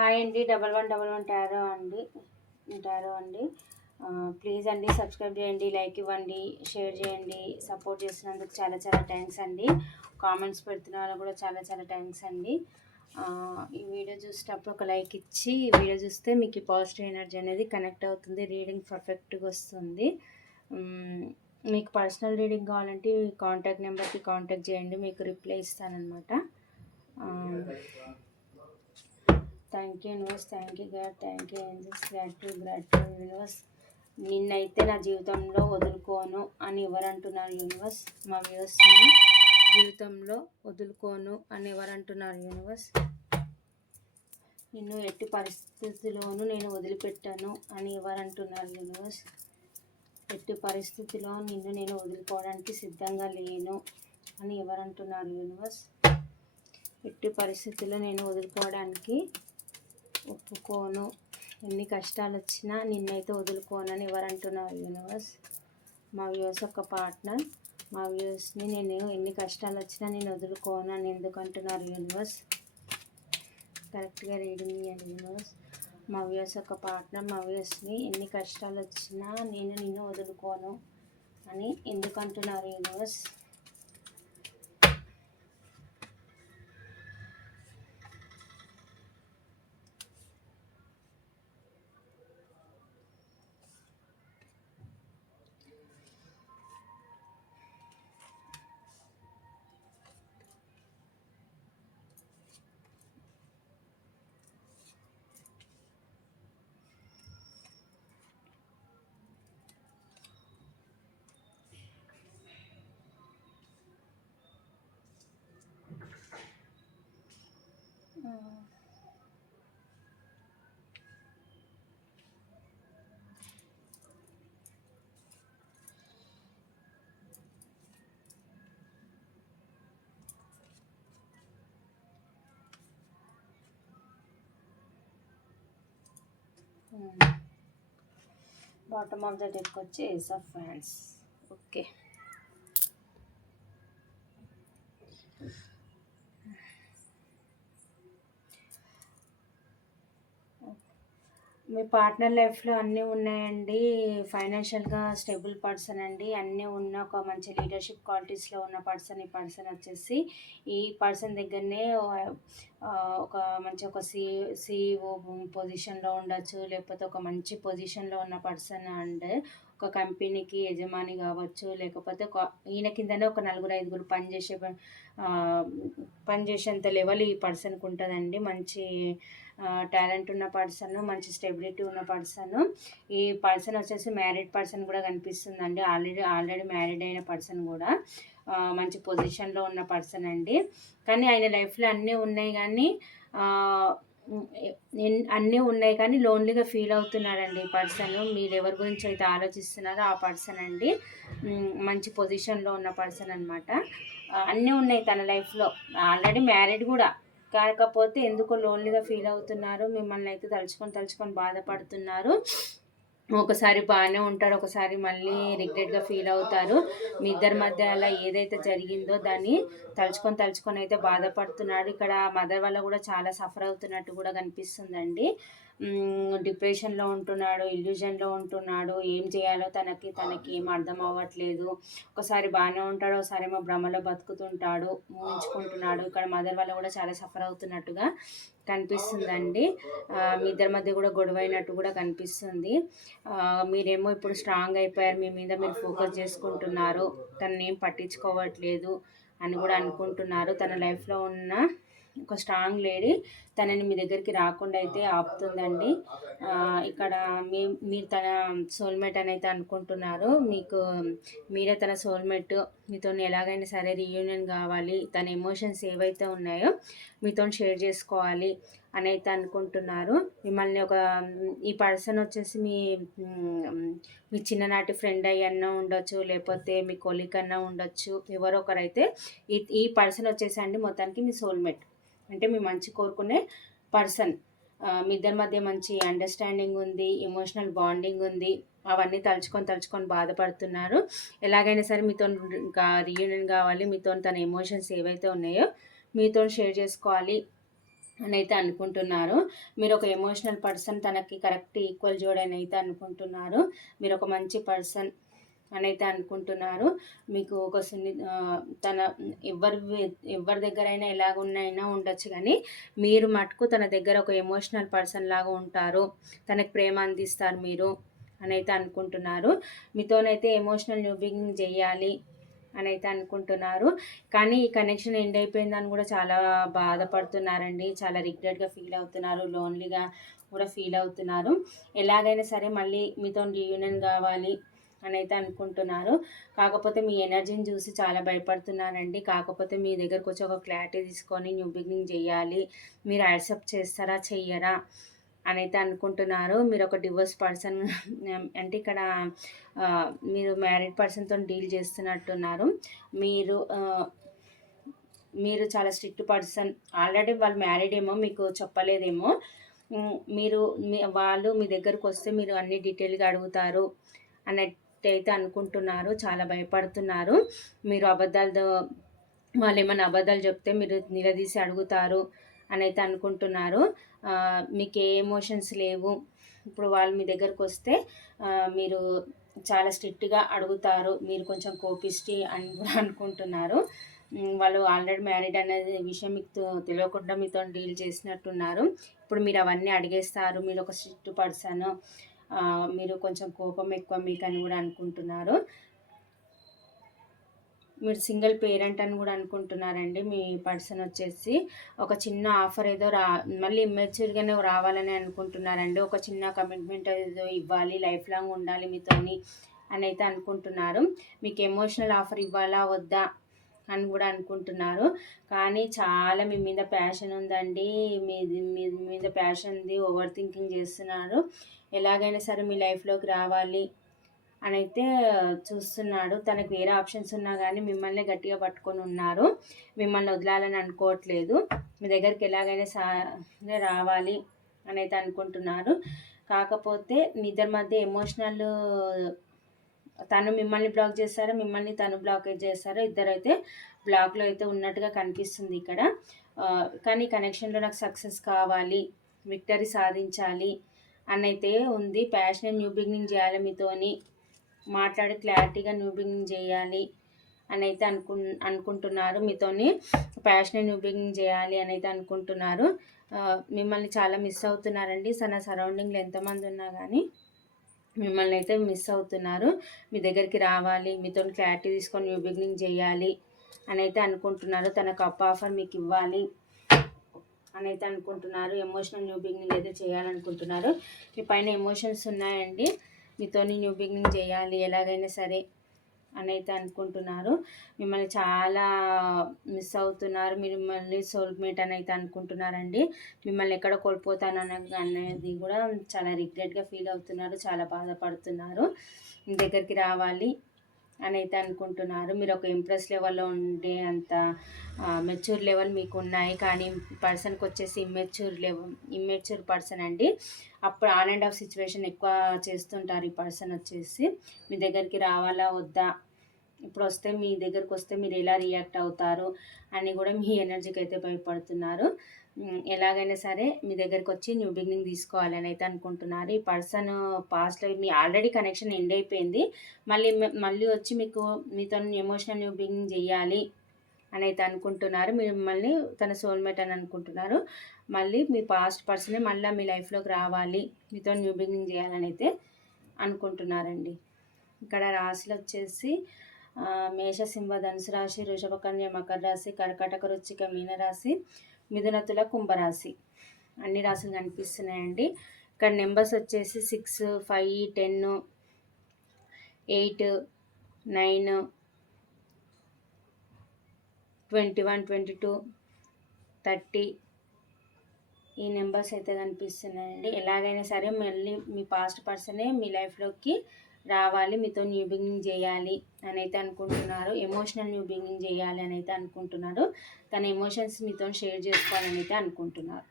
Hi అండి. 1111 tarot అండి. Please అండి సబ్స్క్రైబ్ చేయండి, లైక్ ఇవ్వండి, షేర్ చేయండి. సపోర్ట్ చేసినందుకు చాలా చాలా థ్యాంక్స్ అండి. కామెంట్స్ పెడుతున్న వాళ్ళకు కూడా చాలా చాలా థ్యాంక్స్ అండి. ఈ వీడియో చూసేటప్పుడు ఒక లైక్ ఇచ్చి ఈ వీడియో చూస్తే మీకు పాజిటివ్ ఎనర్జీ అనేది కనెక్ట్ అవుతుంది, రీడింగ్ పర్ఫెక్ట్గా వస్తుంది. మీకు పర్సనల్ రీడింగ్ కావాలంటే కాంటాక్ట్ నెంబర్కి కాంటాక్ట్ చేయండి, మీకు రిప్లై ఇస్తానన్నమాట. Thank you universe, thank you god, thank you angels, gratitude universe. నిన్నైతే నా జీవితంలో వదులుకోను అని ఎవరంటున్నారు యూనివర్స్? మా వ్యూవర్స్ని జీవితంలో వదులుకోను అని ఎవరంటున్నారు యూనివర్స్? నిన్ను ఎట్టి పరిస్థితిలోనూ నేను వదిలిపెట్టాను అని ఎవరంటున్నారు యూనివర్స్? ఎట్టి పరిస్థితిలో నిన్ను నేను వదులుకోవడానికి సిద్ధంగా లేను అని ఎవరంటున్నారు యూనివర్స్? ఎట్టి పరిస్థితుల్లో నేను వదులుకోవడానికి ఒప్పుకోను, ఎన్ని కష్టాలు వచ్చినా నిన్నైతే వదులుకోనని ఎవరంటున్నారు యూనివర్స్? మా వ్యూవర్స్ ఒక పార్ట్నర్, మా వ్యూవర్స్ని నేను ఎన్ని కష్టాలు వచ్చినా నేను వదులుకోను అని ఎందుకు అంటున్నారు యూనివర్స్? కరెక్ట్గా రీడింగ్ ఇవ్వండి యూనివర్స్. మా వ్యూవర్స్ ఒక పార్ట్నర్, మా వ్యూవర్స్ని ఎన్ని కష్టాలు వచ్చినా నేను నిన్ను వదులుకోను అని ఎందుకు అంటున్నారు universe? Bottom of the deck వచ్చి ఏస్ ఆఫ్ హ్యాండ్స్. ఓకే, మీ పార్ట్నర్ లైఫ్లో అన్నీ ఉన్నాయండి. ఫైనాన్షియల్గా స్టేబుల్ పర్సన్ అండి, అన్నీ ఉన్న ఒక మంచి లీడర్షిప్ క్వాలిటీస్లో ఉన్న పర్సన్. ఈ పర్సన్ వచ్చేసి ఈ పర్సన్ దగ్గరనే ఒక మంచి ఒక సిఇఓ పొజిషన్లో ఉండొచ్చు, లేకపోతే ఒక మంచి పొజిషన్లో ఉన్న పర్సన్ అండ్ ఒక కంపెనీకి యజమాని కావచ్చు, లేకపోతే ఒక ఈయన కిందనే ఒక 4-5 పనిచేసేంత లెవెల్ ఈ పర్సన్కి ఉంటుందండి. మంచి టాలెంట్ ఉన్న పర్సన్, మంచి స్టెబిలిటీ ఉన్న పర్సన్. ఈ పర్సన్ వచ్చేసి మ్యారీడ్ పర్సన్ కూడా కనిపిస్తుందండి. ఆల్రెడీ మ్యారీడ్ అయిన పర్సన్ కూడా మంచి పొజిషన్లో ఉన్న పర్సన్ అండి. కానీ ఆయన లైఫ్లో అన్నీ ఉన్నాయి కానీ లోన్లీగా ఫీల్ అవుతున్నాడండి ఈ పర్సన్. మీరు ఎవరి గురించి అయితే ఆలోచిస్తున్నారో ఆ పర్సన్ అండి. మంచి పొజిషన్లో ఉన్న పర్సన్ అనమాట. అన్నీ ఉన్నాయి తన లైఫ్లో, ఆల్రెడీ మ్యారీడ్ కూడా. కాకపోతే ఎందుకో లోన్లీగా ఫీల్ అవుతున్నారు, మిమ్మల్ని అయితే తలుచుకొని బాధపడుతున్నారు. ఒకసారి బాగానే ఉంటాడు, ఒకసారి మళ్ళీ రిగ్రెట్గా ఫీల్ అవుతారు. మీ ఇద్దరి మధ్య అలా ఏదైతే జరిగిందో దాన్ని తలుచుకొని అయితే బాధపడుతున్నాడు. ఇక్కడ మదర్ వల్ల కూడా చాలా సఫర్ అవుతున్నట్టు కూడా కనిపిస్తుందండి. డిప్రెషన్లో ఉంటున్నాడు, ఇల్యూజన్లో ఉంటున్నాడు. ఏం చేయాలో తనకి ఏం అర్థం అవ్వట్లేదు. ఒకసారి బాగానే ఉంటాడు, ఒకసారి ఏమో భ్రమలో బతుకుతుంటాడు, ఊహించుకుంటున్నాడు. ఇక్కడ మదర్ వల్ల కూడా చాలా సఫర్ అవుతున్నట్టుగా కనిపిస్తుందండి. మీ ఇద్దరి మధ్య కూడా గొడవ అయినట్టు కూడా కనిపిస్తుంది. మీరేమో ఇప్పుడు స్ట్రాంగ్ అయిపోయారు, మీ మీద మీరు ఫోకస్ చేసుకుంటున్నారు, తనని ఏం పట్టించుకోవట్లేదు అని కూడా అనుకుంటున్నారు. తన లైఫ్లో ఉన్న ఒక స్ట్రాంగ్ లేడీ తనని మీ దగ్గరికి రాకుండా అయితే ఆపుతుందండి. ఇక్కడ మీరు తన సోల్మేట్ అని అయితే అనుకుంటున్నారు. మీరే తన సోల్మేట్, మీతో ఎలాగైనా సరే రీయూనియన్ కావాలి, తన ఎమోషన్స్ ఏవైతే ఉన్నాయో మీతో షేర్ చేసుకోవాలి అని అయితే అనుకుంటున్నారు. మిమ్మల్ని ఈ పర్సన్ వచ్చేసి మీ చిన్ననాటి ఫ్రెండ్ అయ్యన్నా ఉండొచ్చు, లేకపోతే మీ కొలీగ్ అన్నా ఉండొచ్చు. ఎవరో ఒకరైతే ఈ పర్సన్ వచ్చేసండి మొత్తానికి మీ సోల్మేట్, అంటే మీ మంచి కోరుకునే పర్సన్. మీ ఇద్దరి మధ్య మంచి అండర్స్టాండింగ్ ఉంది, ఎమోషనల్ బాండింగ్ ఉంది. అవన్నీ తలుచుకొని బాధపడుతున్నారు. ఎలాగైనా సరే మీతో ఇంకా రీయూనియన్ కావాలి, మీతో తన ఎమోషన్స్ ఏవైతే ఉన్నాయో మీతో షేర్ చేసుకోవాలి అని అయితే అనుకుంటున్నారు. మీరు ఒక ఎమోషనల్ పర్సన్, తనకి కరెక్ట్ ఈక్వల్ జోడని అయితే అనుకుంటున్నారు. మీరు ఒక మంచి పర్సన్ అని అయితే అనుకుంటున్నారు. మీకు ఒక తన ఎవరి దగ్గరైనా ఎలాగున్నైనా ఉండొచ్చు, కానీ మీరు మటుకు తన దగ్గర ఒక ఎమోషనల్ పర్సన్ లాగా ఉంటారు. తనకి ప్రేమ అందిస్తారు మీరు అని అయితే అనుకుంటున్నారు. మీతోనైతే ఎమోషనల్ న్యూ బిగినింగ్ చేయాలి అని అయితే అనుకుంటున్నారు. కానీ ఈ కనెక్షన్ ఎండ్ అయిపోయిందని కూడా చాలా బాధపడుతున్నారండి. చాలా రిగ్రెట్గా ఫీల్ అవుతున్నారు, లోన్లీగా కూడా ఫీల్ అవుతున్నారు. ఎలాగైనా సరే మళ్ళీ మీతో రీయూనియన్ కావాలి అని అయితే అనుకుంటున్నారు. కాకపోతే మీ ఎనర్జీని చూసి చాలా భయపడుతున్నారండి. కాకపోతే మీ దగ్గరకు వచ్చి ఒక క్లారిటీ తీసుకొని న్యూ బిగినింగ్ చేయాలి. మీరు యాక్సెప్ట్ చేస్తారా చెయ్యరా అని అయితే అనుకుంటున్నారు. మీరు ఒక డివోర్స్ పర్సన్ అంటే ఇక్కడ మీరు మ్యారీడ్ పర్సన్తో డీల్ చేస్తున్నట్టున్నారు. మీరు మీరు చాలా స్ట్రిక్ట్ పర్సన్. ఆల్రెడీ వాళ్ళు మ్యారీడ్ ఏమో మీకు చెప్పలేదేమో. మీరు వాళ్ళు మీ దగ్గరకు వస్తే మీరు అన్ని డీటెయిల్గా అడుగుతారు అన్నట్టయితే అనుకుంటున్నారు. చాలా భయపడుతున్నారు. మీరు వాళ్ళు ఏమైనా అబద్ధాలు చెప్తే మీరు నిలదీసి అడుగుతారు అని అయితే అనుకుంటున్నారు. మీకు ఏ ఎమోషన్స్ లేవు. ఇప్పుడు వాళ్ళు మీ దగ్గరకు వస్తే మీరు చాలా స్ట్రిక్ట్గా అడుగుతారు. మీరు కొంచెం కోపిష్టి అని కూడా అనుకుంటున్నారు. వాళ్ళు ఆల్రెడీ మ్యారీడ్ అనేది విషయం మీకు తెలియకుండా మీతో డీల్ చేసినట్టున్నారు. ఇప్పుడు మీరు అవన్నీ అడిగేస్తారు. మీరు ఒక స్ట్రిక్ట్ పర్సన్, మీరు కొంచెం కోపం ఎక్కువ మీకు అని కూడా అనుకుంటున్నారు. మీరు సింగిల్ పేరెంట్ అని కూడా అనుకుంటున్నారండి. మీ పర్సన్ వచ్చేసి ఒక చిన్న ఆఫర్ ఏదో మళ్ళీ ఇమ్మెచ్యూర్గానే రావాలని అనుకుంటున్నారండి. ఒక చిన్న కమిట్మెంట్ ఏదో ఇవ్వాలి, లైఫ్ లాంగ్ ఉండాలి మీతోని అని అయితే అనుకుంటున్నారు. మీకు ఎమోషనల్ ఆఫర్ ఇవ్వాలా వద్దా అని కూడా అనుకుంటున్నారు. కానీ చాలా మీ మీద ప్యాషన్ ఉందండి. మీ మీద ప్యాషన్ ఉంది. ఓవర్ థింకింగ్ చేస్తున్నారు. ఎలాగైనా సరే మీ లైఫ్లోకి రావాలి అని అయితే చూస్తున్నాడు. తనకు వేరే ఆప్షన్స్ ఉన్నా కానీ మిమ్మల్ని గట్టిగా పట్టుకొని ఉన్నారు. మిమ్మల్ని వదలాలని అనుకోవట్లేదు. మీ దగ్గరికి ఎలాగైనా రావాలి అని అయితే అనుకుంటున్నారు. కాకపోతే మీ ఇద్దరి మధ్య ఎమోషనల్, తను మిమ్మల్ని బ్లాక్ చేస్తారో మిమ్మల్ని తను బ్లాకేజ్ చేస్తారో, ఇద్దరైతే బ్లాక్లో అయితే ఉన్నట్టుగా కనిపిస్తుంది ఇక్కడ. కానీ కనెక్షన్లో నాకు సక్సెస్ కావాలి, విక్టరీ సాధించాలి అని అయితే ఉంది. ప్యాషనెట్ న్యూ బిగినింగ్ చేయాలి, మీతోని మాట్లాడి క్లారిటీగా న్యూ బిగినింగ్ చేయాలి అని అయితే అనుకుంటున్నారు. మీతోని ప్యాషనెట్ న్యూ బిగినింగ్ చేయాలి అని అయితే అనుకుంటున్నారు. మిమ్మల్ని చాలా మిస్ అవుతున్నారండి. తన సరౌండింగ్లో ఎంతమంది ఉన్నా కానీ మిమ్మల్ని అయితే మిస్ అవుతున్నారు. మీ దగ్గరికి రావాలి, మీతో క్లారిటీ తీసుకొని న్యూ బిగినింగ్ చేయాలి అని అయితే అనుకుంటున్నారు. తనకు అప్ ఆఫర్ మీకు ఇవ్వాలి అని అయితే అనుకుంటున్నారు. ఎమోషనల్ న్యూ బిగినింగ్ అయితే చేయాలనుకుంటున్నారు. మీ పైన ఎమోషన్స్ ఉన్నాయండి. మీతోని న్యూ బిగినింగ్ చేయాలి ఎలాగైనా సరే అని అయితే అనుకుంటున్నారు. మిమ్మల్ని చాలా మిస్ అవుతున్నారు. మీరు మిమ్మల్ని సోల్మేట్ అని అయితే అనుకుంటున్నారండి. మిమ్మల్ని ఎక్కడ కోల్పోతాను అనేది కూడా చాలా రిగ్రెట్గా ఫీల్ అవుతున్నారు. చాలా బాధపడుతున్నారు. మీ దగ్గరికి రావాలి అని అయితే అనుకుంటున్నారు. మీరు ఒక ఇంప్రెస్ లెవెల్లో ఉండే అంత మెచ్యూర్ లెవెల్ మీకు ఉన్నాయి. కానీ పర్సన్కి వచ్చేసి ఇమ్మెచ్యూర్ పర్సన్ అండి. అప్పుడు ఆన్ అండ్ ఆఫ్ సిచ్యువేషన్ ఎక్కువ చేస్తుంటారు. ఈ పర్సన్ వచ్చేసి మీ దగ్గరికి రావాలా వద్దా, ఇప్పుడు వస్తే మీ దగ్గరకు వస్తే మీరు ఎలా రియాక్ట్ అవుతారు అని కూడా మీ ఎనర్జీకి అయితే భయపడుతున్నారు. ఎలాగైనా సరే మీ దగ్గరికి వచ్చి న్యూ బిగినింగ్ తీసుకోవాలని అయితే అనుకుంటున్నారు. ఈ పర్సన్ పాస్ట్లో మీ ఆల్రెడీ కనెక్షన్ ఎండ్ అయిపోయింది. మళ్ళీ వచ్చి మీతో ఎమోషనల్ న్యూ బిగినింగ్ చేయాలి అని అయితే అనుకుంటున్నారు. మీరు మిమ్మల్ని తన సోల్మేట్ అని అనుకుంటున్నారు. మళ్ళీ మీ పాస్ట్ పర్సనే మళ్ళీ మీ లైఫ్లోకి రావాలి, మీతో న్యూ బిగినింగ్ చేయాలని అయితే అనుకుంటున్నారండి. ఇక్కడ రాశులు వచ్చేసి మేష, సింహ, ధనుసు రాశి, వృషభ, కన్య, మకర రాశి, కర్కాటక, వృశ్చిక, మీన రాశి, మిథున, తుల, కుంభరాశి అన్ని రాశులు కనిపిస్తున్నాయండి. ఇక్కడ నెంబర్స్ వచ్చేసి 6, 5, 10, 8, 9, 21, 22, 30 ఈ నెంబర్స్ అయితే కనిపిస్తున్నాయండి. ఎలాగైనా సరే మళ్ళీ మీ పాస్ట్ పర్సనే మీ లైఫ్లోకి రావాలి, మీతో న్యూ బిగినింగ్ చేయాలి అని అయితే అనుకుంటున్నారు. ఎమోషనల్ న్యూ బిగినింగ్ చేయాలి అని అయితే అనుకుంటున్నారు. తన ఎమోషన్స్ మీతో షేర్ చేసుకోవాలని అయితే అనుకుంటున్నారు.